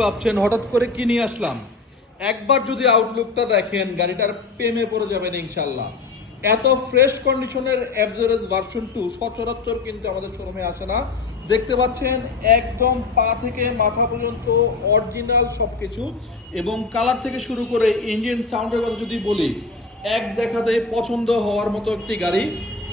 ভাবছেন? হঠাৎ করে কি নিয়ে আসলাম? একবার যদি আউটলুকটা দেখেন, গাড়িটার প্রেমে পড়ে যাবেন ইনশাল্লাহ এত ফ্রেশ কন্ডিশনের অ্যাভারেজ ভার্সন টু সচরাচর কিন্তু আমাদের শোরুমে আসে না। দেখতে পাচ্ছেন, একদম পা থেকে মাথা পর্যন্ত অরিজিনাল সবকিছু এবং কালার থেকে শুরু করে ইঞ্জিন সাউন্ডের কথা যদি বলি, এক দেখাতে পছন্দ হওয়ার মতো একটি গাড়ি।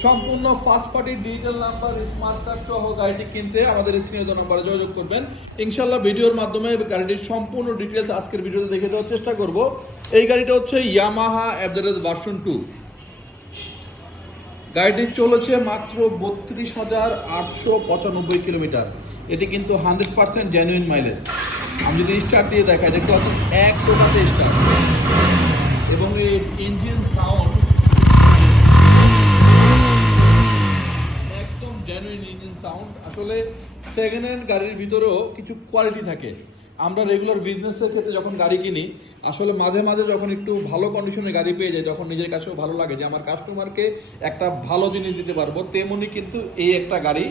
সম্পূর্ণ first party digital number smart card সহ গাড়িটি কিনতে আমাদের স্ক্রিনে দেওয়া নাম্বারে যোগাযোগ করবেন। ইনশাল্লাহ ভিডিওর মাধ্যমে গাড়িটির সম্পূর্ণ ডিটেলস আজকের ভিডিওতে দেখে দেওয়ার চেষ্টা করব। এই গাড়িটা হচ্ছে ইয়ামাহা অ্যাভারেজ ভার্সন টু গাড়িটি চলেছে মাত্র বত্রিশ হাজার আটশো পঁচানব্বই কিলোমিটার। এটি কিন্তু হান্ড্রেড পার্সেন্ট জেনুইন মাইলেজ আমি যদি স্টার্ট দিয়ে দেখাই, দেখতে পাচ্ছেন এক টোটাতে স্টার্ট এবং এই ইঞ্জিন সাউন্ড সাউন্ড আসলে সেকেন্ড হ্যান্ড গাড়ির ভিতরেও কিছু কোয়ালিটি থাকে। আমরা রেগুলার বিজনেসের ক্ষেত্রে যখন গাড়ি কিনি, আসলে মাঝে মাঝে যখন একটু ভালো কন্ডিশনের গাড়ি পেয়ে যাই যখন নিজের কাছেও ভালো লাগে যে আমার কাস্টমারকে একটা ভালো জিনিস দিতে পারব। তেমনি কিন্তু এই একটা গাড়ি,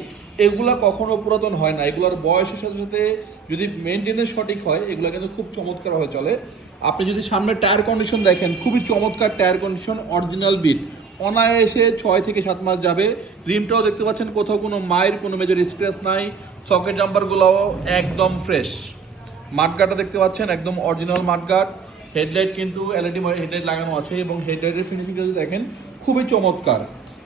এগুলা কখনো পুরাতন হয় না। এগুলোর বয়সের সাথে সাথে যদি মেনটেনেন্স সঠিক হয়, এগুলো কিন্তু খুব চমৎকার হয়ে চলে। আপনি যদি সামনে টায়ার কন্ডিশন দেখেন, খুবই চমৎকার টায়ার কন্ডিশন অরিজিনাল বিট অনায়াসে ছয় থেকে সাত মাস যাবে। রিমটাও দেখতে পাচ্ছেন, কোথাও কোনো মায়ের কোনো মেজর স্ক্র্যাচ নাই সকেট জাম্পারগুলোও একদম ফ্রেশ মাঠগাটটা দেখতে পাচ্ছেন, একদম অরিজিনাল মাঠগাট হেডলাইট কিন্তু এলইডি হেডলাইট লাগানো আছে এবং হেডলাইটের ফিনিশিংটা যদি দেখেন, খুবই চমৎকার।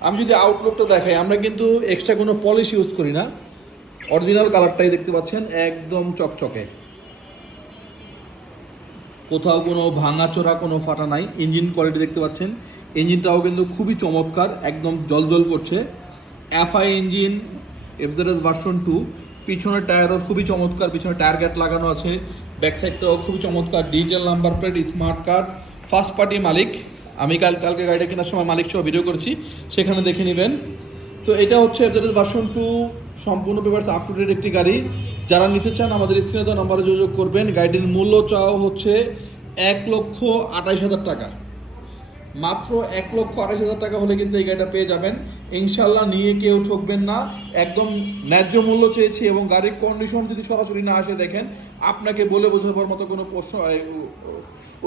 আমি যদি আউটলুকটা দেখাই, আমরা কিন্তু এক্সট্রা কোনো পলিশ ইউজ করি না। অরিজিনাল কালারটাই দেখতে পাচ্ছেন, একদম চকচকে। কোথাও কোনো ভাঙাচোরা, কোনো ফাটা নাই। ইঞ্জিন কোয়ালিটি দেখতে পাচ্ছেন ইঞ্জিনটাও কিন্তু খুবই চমৎকার, একদম জলজল করছে। FI engine FZ version two পিছনের টায়ারও খুবই চমৎকার, পিছনে টায়ার গ্যাট লাগানো আছে ব্যাক সাইডটাও খুবই চমৎকার digital number plate smart card first party মালিক। আমি কাল, কালকে গাড়িটা কেনার সময় মালিক সহ ভিডিও করেছি, সেখানে দেখে নেবেন। তো এটা হচ্ছে এফজেড ভার্সন টু সম্পূর্ণ পেপারস আপ টু ডেট একটি গাড়ি। যারা নিতে চান, আমাদের স্ক্রিনে দেওয়া নাম্বারে যোগাযোগ করবেন। গাড়িটির মূল্য চাও হচ্ছে এক লক্ষ আঠাইশ হাজার টাকা। মাত্র এক লক্ষ আঠাশ হাজার টাকা হলে কিন্তু এই গাড়িটা পেয়ে যাবেন। ইনশাল্লাহ নিয়ে কেউ ঠকবেন না। একদম ন্যায্য মূল্য চেয়েছি এবং গাড়ির কন্ডিশন যদি সরাসরি না আসে, দেখেন, আপনাকে বলে বোঝাবার মতো কোনো প্রশ্ন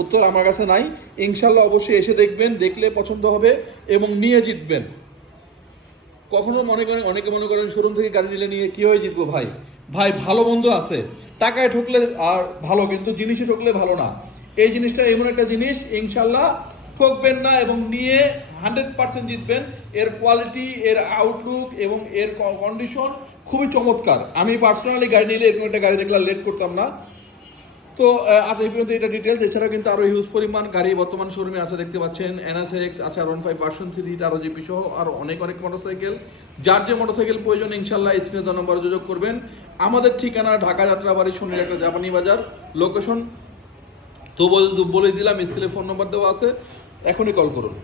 উত্তর আমার কাছে নাই। ইনশাল্লাহ অবশ্যই এসে দেখবেন, দেখলে পছন্দ হবে এবং নিয়ে জিতবেন। কখনো মনে করেন, অনেকে মনে করেন, শোরুম থেকে গাড়ি নিলে নিয়ে কি হয়ে জিতবো ভাই? ভাই, ভালো বন্ধ আছে। টাকায় ঠকলে আর ভালো, কিন্তু জিনিসে ঠকলে ভালো না। এই জিনিসটা এমন একটা জিনিস ইনশাল্লাহ ঠকবেন না এবং নিয়ে হান্ড্রেড পার্সেন্ট জিতবেন। এর কোয়ালিটি এর আউটলুক এবং এর কন্ডিশন খুবই চমৎকার। আমি পার্সোনালি গাড়ি নিলে এরকম একটা গাড়ি দেখলাম লেট করতাম না। তো আজ এই পর্যন্ত এটা ডিটেলস এছাড়াও কিন্তু আরও হিউজ পরিমাণ গাড়ি বর্তমান শোরুমে আছে, দেখতে পাচ্ছেন। এনএসএক্স আছে, R one five version three আরও জিপি সহ আরও অনেক অনেক মোটরসাইকেল যার যে মোটরসাইকেল প্রয়োজন, ইনশাল্লাহ স্ক্রিনে দেওয়া নম্বরে যোগাযোগ করবেন। আমাদের ঠিকানা ঢাকা যাত্রাবাড়ি শনির একটা জাপানি বাজার। লোকেশন তো বলে দিলাম স্ক্রিনে ফোন নম্বর দেওয়া আছে। এখনই কল করুন।